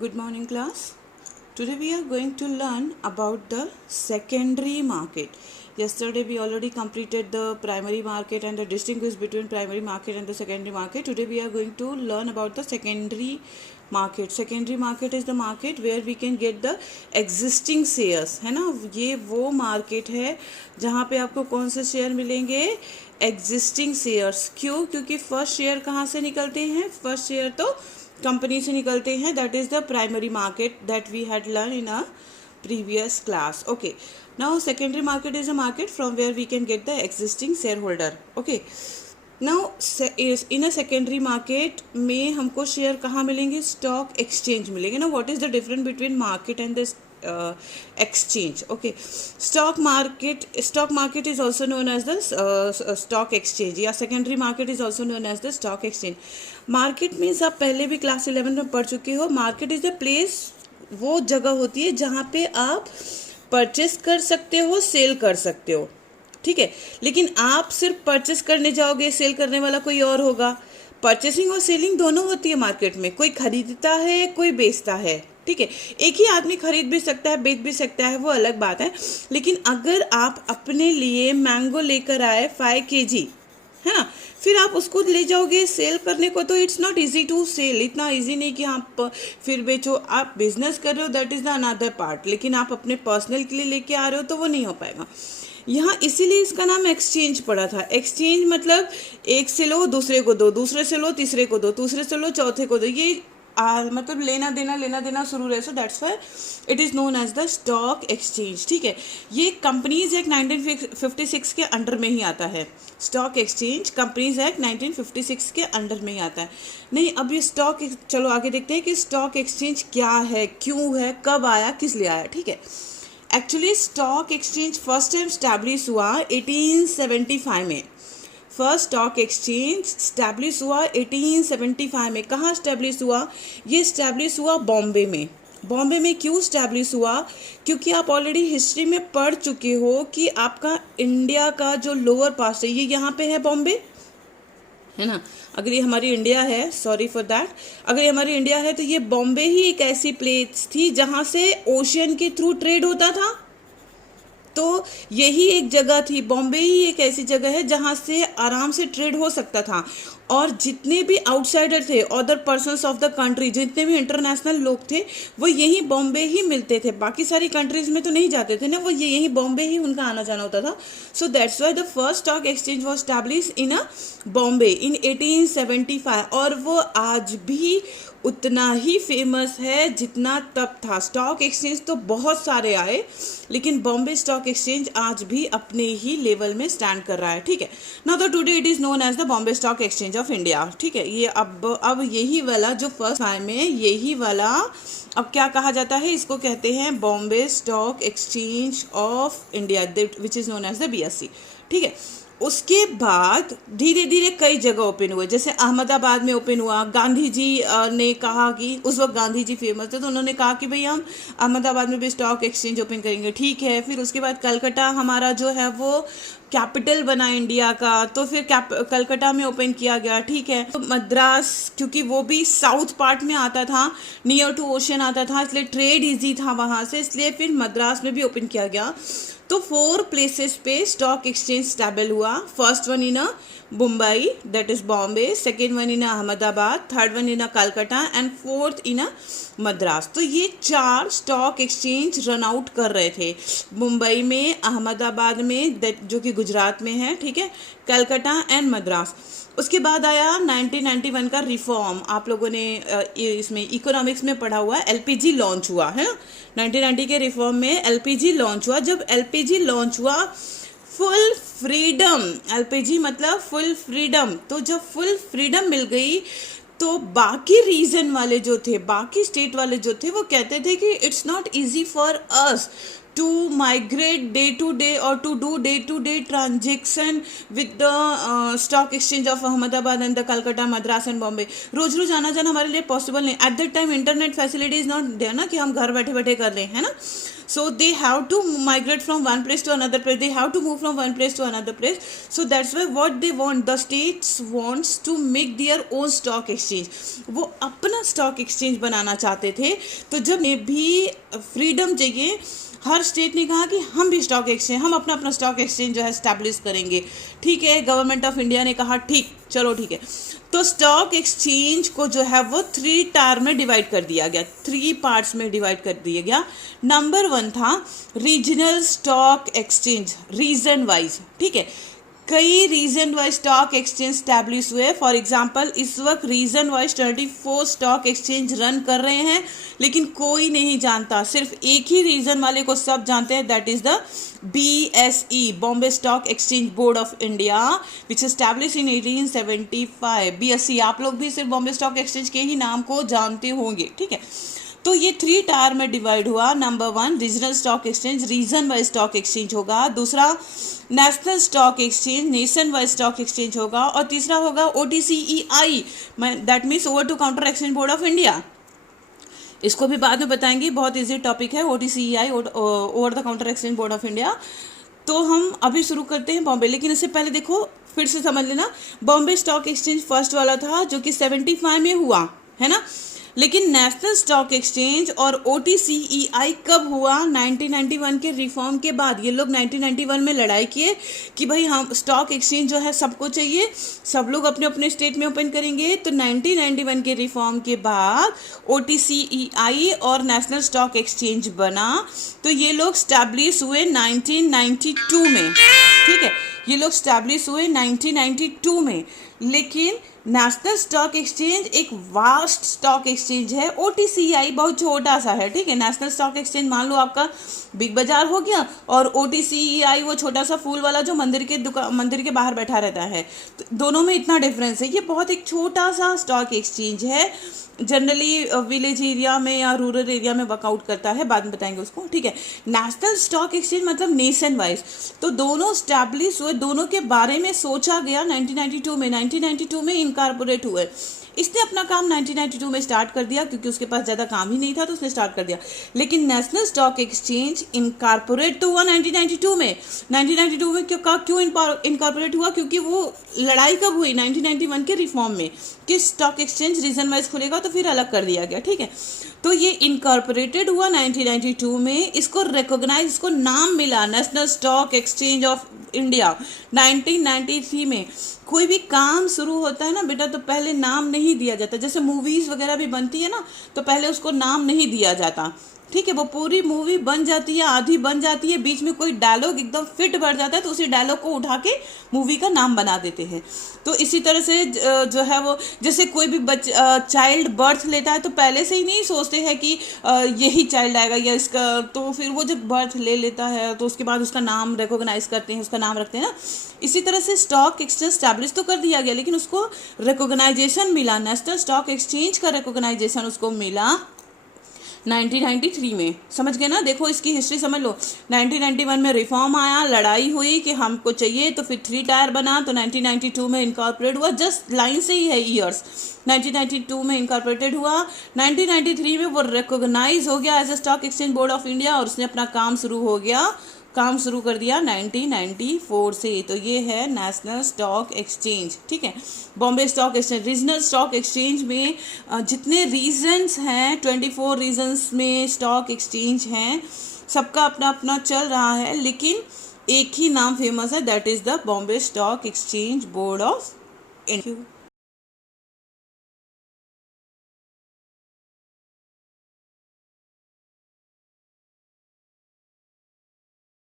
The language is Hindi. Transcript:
Good morning, class. Today we are going to learn about the secondary market. Yesterday we already completed the primary market and the distinguish between primary market and the secondary market. Today we are going to learn about the secondary market. Secondary market is the market where we can get the existing shares, है ना. ये वो market है जहाँ पे आपको कौन से शेयर मिलेंगे, एग्जिस्टिंग शेयर्स. क्यों? क्योंकि फर्स्ट शेयर कहाँ से निकलते हैं, फर्स्ट शेयर तो कंपनी से निकलते हैं. That is the primary market that we had learn in a previous class. Okay, now secondary market is a market from where we can get the existing shareholder. Okay, now in a secondary market में हमको शेयर कहाँ मिलेंगे, स्टॉक एक्सचेंज मिलेंगे ना. What is the difference between market and the exchange? Okay, stock market is also known as the stock exchange, या secondary market is also known as the stock exchange. Market means आप पहले भी क्लास 11 में पढ़ चुके हो. मार्केट इज द प्लेस, वो जगह होती है जहाँ पे आप परचेस कर सकते हो, सेल कर सकते हो. ठीक है, लेकिन आप सिर्फ परचेस करने जाओगे, सेल करने वाला कोई और होगा. परचेसिंग और सेलिंग दोनों होती है मार्केट में. कोई खरीदता है, कोई बेचता है. ठीक है, एक ही आदमी खरीद भी सकता है, बेच भी सकता है, वो अलग बात है. लेकिन अगर आप अपने लिए मैंगो लेकर आए 5 kg, है ना, फिर आप उसको ले जाओगे सेल करने को, तो it's not easy to sell. इतना इजी नहीं कि आप फिर बेचो. आप बिजनेस कर रहे हो, that is the another part. लेकिन आप अपने पर्सनल के लिए लेके आ रहे हो तो वो नहीं हो पाएगा. यहाँ इसीलिए इसका नाम एक्सचेंज पड़ा था. एक्सचेंज मतलब एक से लो दूसरे को दो, दूसरे से लो तीसरे को दो, तीसरे से लो चौथे को दो. ये मतलब लेना देना शुरू रहे. So that's why it is known as the stock exchange. ठीक है, ये कंपनीज एक्ट 1956 के अंडर में ही आता है. स्टॉक एक्सचेंज कंपनीज एक्ट 1956 के अंडर में ही आता है. नहीं, अब ये स्टॉक, चलो आगे देखते हैं कि स्टॉक एक्सचेंज क्या है, क्यों है, कब आया, किस लिए आया. ठीक है, actually stock exchange first time establish हुआ 1875 में. फर्स्ट स्टॉक एक्सचेंज स्टैब्लिश हुआ 1875 में. कहाँ स्टैब्लिश हुआ? ये स्टैब्लिश हुआ बॉम्बे में. बॉम्बे में क्यों स्टैब्लिश हुआ? क्योंकि आप ऑलरेडी हिस्ट्री में पढ़ चुके हो कि आपका इंडिया का जो लोअर पास्ट है ये यहाँ पे है, बॉम्बे है ना. अगर ये हमारी इंडिया है, सॉरी फॉर दैट, अगर ये हमारी इंडिया है तो ये बॉम्बे ही एक ऐसी प्लेस थी जहाँ से ओशियन के थ्रू ट्रेड होता था. तो यही एक जगह थी, बॉम्बे ही एक ऐसी जगह है जहाँ से आराम से ट्रेड हो सकता था. और जितने भी आउटसाइडर थे, other persons of the country, जितने भी इंटरनेशनल लोग थे, वो यही बॉम्बे ही मिलते थे. बाकी सारी कंट्रीज में तो नहीं जाते थे ना, वो यही बॉम्बे ही उनका आना जाना होता था. So that's why the first stock exchange was establish in a Bombay in 1875. और वो आज भी उतना ही फेमस है जितना तब था. स्टॉक एक्सचेंज तो बहुत सारे आए, लेकिन बॉम्बे स्टॉक एक्सचेंज आज भी अपने ही लेवल में स्टैंड कर रहा है. ठीक है, now the today it is known as the Bombay stock exchange of India. ठीक है, ये अब यही वाला जो फर्स्ट टाइम में, यही वाला अब क्या कहा जाता है, इसको कहते हैं Bombay stock exchange of India, which is known as the BSE. ठीक है, उसके बाद धीरे धीरे कई जगह ओपन हुए. जैसे अहमदाबाद में ओपन हुआ. गांधी जी ने कहा कि उस वक्त गांधी जी फेमस थे, तो उन्होंने कहा कि भाई हम अहमदाबाद में भी स्टॉक एक्सचेंज ओपन करेंगे. ठीक है, फिर उसके बाद कलकत्ता हमारा जो है वो कैपिटल बना इंडिया का, तो फिर कलकत्ता में ओपन किया गया. ठीक है, तो मद्रास, क्योंकि वो भी साउथ पार्ट में आता था, नियर टू ओशन आता था, इसलिए ट्रेड इजी था वहाँ से, इसलिए फिर मद्रास में भी ओपन किया गया. तो 4 प्लेसेस पे स्टॉक एक्सचेंज स्टैबल हुआ. First one in a Mumbai, that is Bombay. Second one in Ahmedabad. Third one in a Calcutta and fourth in a Madras. तो ये 4 स्टॉक एक्सचेंज रन आउट कर रहे थे मुंबई में, अहमदाबाद में जो कि गुजरात में है, ठीक है, कलकत्ता एंड मद्रास. उसके बाद आया 1991 का रिफॉर्म. आप लोगों ने इसमें इकोनॉमिक्स में पढ़ा हुआ है, LPG लॉन्च हुआ है ना. 1990 के रिफॉर्म में LPG लॉन्च हुआ. जब LPG लॉन्च हुआ, फुल फ्रीडम, LPG मतलब फुल फ्रीडम. तो जब फुल फ्रीडम मिल गई तो बाकी रीजन वाले जो थे, बाकी स्टेट वाले जो थे, वो कहते थे कि it's not easy for us to migrate day to day or to do day to day transaction with the stock exchange of Ahmedabad and the Calcutta, Madras and Bombay. रोज रोज आना जाना हमारे लिए पॉसिबल नहीं. At that time internet facility is not there ना, कि हम घर बैठे बैठे कर लें, है ना. so they have to migrate from one place to another place, they have to move from one place to another place. So that's why what they want, the states wants to make their own stock exchange. वो अपना स्टॉक एक्सचेंज बनाना चाहते थे. तो जब ये भी फ्रीडम चाहिए, हर स्टेट ने कहा कि हम भी स्टॉक एक्सचेंज, हम अपना अपना स्टॉक एक्सचेंज जो है स्टैब्लिश करेंगे. ठीक है, गवर्नमेंट ऑफ इंडिया ने कहा ठीक, चलो ठीक है. तो स्टॉक एक्सचेंज को जो है वो 3 टायर में डिवाइड कर दिया गया, 3 पार्ट्स में डिवाइड कर दिया गया. नंबर 1 था regional stock exchange, region wise. ठीक है, कई reason wise stock exchange establish हुए. फॉर एग्जांपल इस वक्त region wise 24 stock exchange run कर रहे हैं, लेकिन कोई नहीं जानता, सिर्फ एक ही रीजन वाले को सब जानते हैं, that is the BSE, Bombay stock exchange board of India, which establish in 1875. BSE, आप लोग भी सिर्फ बॉम्बे स्टॉक एक्सचेंज के ही नाम को जानते होंगे. ठीक है, तो ये 3 टायर में डिवाइड हुआ. Number 1 regional stock exchange, region wise stock exchange होगा. दूसरा national stock exchange, nation wise stock exchange होगा. और तीसरा होगा OTCEI, that means over to counter exchange board of India. इसको भी बाद में बताएंगे, बहुत ईजी टॉपिक है OTCEI, over the counter exchange board of India. तो हम अभी शुरू करते हैं बॉम्बे, लेकिन इससे पहले देखो फिर से समझ लेना, बॉम्बे स्टॉक एक्सचेंज फर्स्ट वाला था जो कि 75 में हुआ है ना. लेकिन नेशनल स्टॉक एक्सचेंज और OTCEI कब हुआ? 1991 के रिफॉर्म के बाद. ये लोग 1991 में लड़ाई किए कि भाई हम स्टॉक एक्सचेंज जो है सबको चाहिए, सब लोग अपने अपने स्टेट में ओपन करेंगे. तो 1991 के रिफॉर्म के बाद OTCEI और नेशनल स्टॉक एक्सचेंज बना. तो ये लोग स्टैब्लिश हुए 1992 में. ठीक है, ये लोग स्टैब्लिश हुए 1992 में. लेकिन नेशनल स्टॉक एक्सचेंज एक वास्ट स्टॉक एक्सचेंज है, OTCEI बहुत छोटा सा है. ठीक है, नेशनल स्टॉक एक्सचेंज मान लो आपका बिग बाजार हो गया, और OTCEI वो छोटा सा फूल वाला जो मंदिर के बाहर बैठा रहता है. तो दोनों में इतना डिफरेंस है. ये बहुत एक छोटा सा स्टॉक एक्सचेंज है, जनरली विलेज एरिया में या रूरल एरिया में वर्कआउट करता है, बाद में बताएंगे उसको. ठीक है, नेशनल स्टॉक एक्सचेंज मतलब नेशन वाइज. तो दोनों स्टैब्लिश हुए, दोनों के बारे में सोचा गया 1992 में इनकॉर्पोरेट हुए. इसने अपना काम 1992 में स्टार्ट कर दिया, क्योंकि उसके पास ज़्यादा काम ही नहीं था तो उसने स्टार्ट कर दिया. लेकिन नेशनल स्टॉक एक्सचेंज इनकॉर्पोरेट तो हुआ 1992 में. 1992 में क्यों इनकॉर्पोरेट हुआ? क्योंकि वो लड़ाई कब हुई? 1991 के रिफॉर्म में, कि स्टॉक एक्सचेंज रीजन वाइज खुलेगा, तो फिर अलग कर दिया गया. ठीक है, तो ये इनकॉर्पोरेटेड हुआ 1992 में. इसको रिकॉग्नाइज, इसको नाम मिला national stock exchange of India 1993 में. कोई भी काम शुरू होता है ना बेटा, तो पहले नाम नहीं दिया जाता. जैसे मूवीज़ वगैरह भी बनती है ना, तो पहले उसको नाम नहीं दिया जाता. ठीक है, वो पूरी मूवी बन जाती है, आधी बन जाती है, बीच में कोई डायलॉग एकदम फिट बढ़ जाता है, तो उसी डायलॉग को उठा के मूवी का नाम बना देते हैं. तो इसी तरह से जो है वो, जैसे कोई भी चाइल्ड बर्थ लेता है, तो पहले से ही नहीं सोचते हैं कि यही चाइल्ड आएगा या इसका, तो फिर वो जब बर्थ ले लेता है तो उसके बाद उसका नाम रिकॉग्नाइज करते हैं, उसका नाम रखते हैं ना. इसी तरह से स्टॉक एक्सचेंज स्टैब्लिश तो कर दिया गया, लेकिन उसको रिकॉग्नाइजेशन मिला, नेशनल स्टॉक एक्सचेंज का रिकॉग्नाइजेशन उसको मिला 1993 में. समझ गए ना? देखो इसकी हिस्ट्री समझ लो. 1991 में रिफॉर्म आया, लड़ाई हुई कि हमको चाहिए, तो फिर 3 टायर बना, तो 1992 में इनकॉर्पोरेट हुआ. जस्ट लाइन से ही है ईयर्स. 1992 में इनकॉर्पोरेटेड हुआ, 1993 में वो रिकॉग्नाइज हो गया as a stock exchange board of India, और उसने अपना काम शुरू कर दिया 1994 से. तो ये है नेशनल स्टॉक एक्सचेंज. ठीक है, Bombay stock exchange. Regional stock exchange में जितने रीजन्स हैं, 24 रीजन्स में स्टॉक एक्सचेंज हैं, सबका अपना अपना चल रहा है, लेकिन एक ही नाम फेमस है, that is the Bombay stock exchange board of India.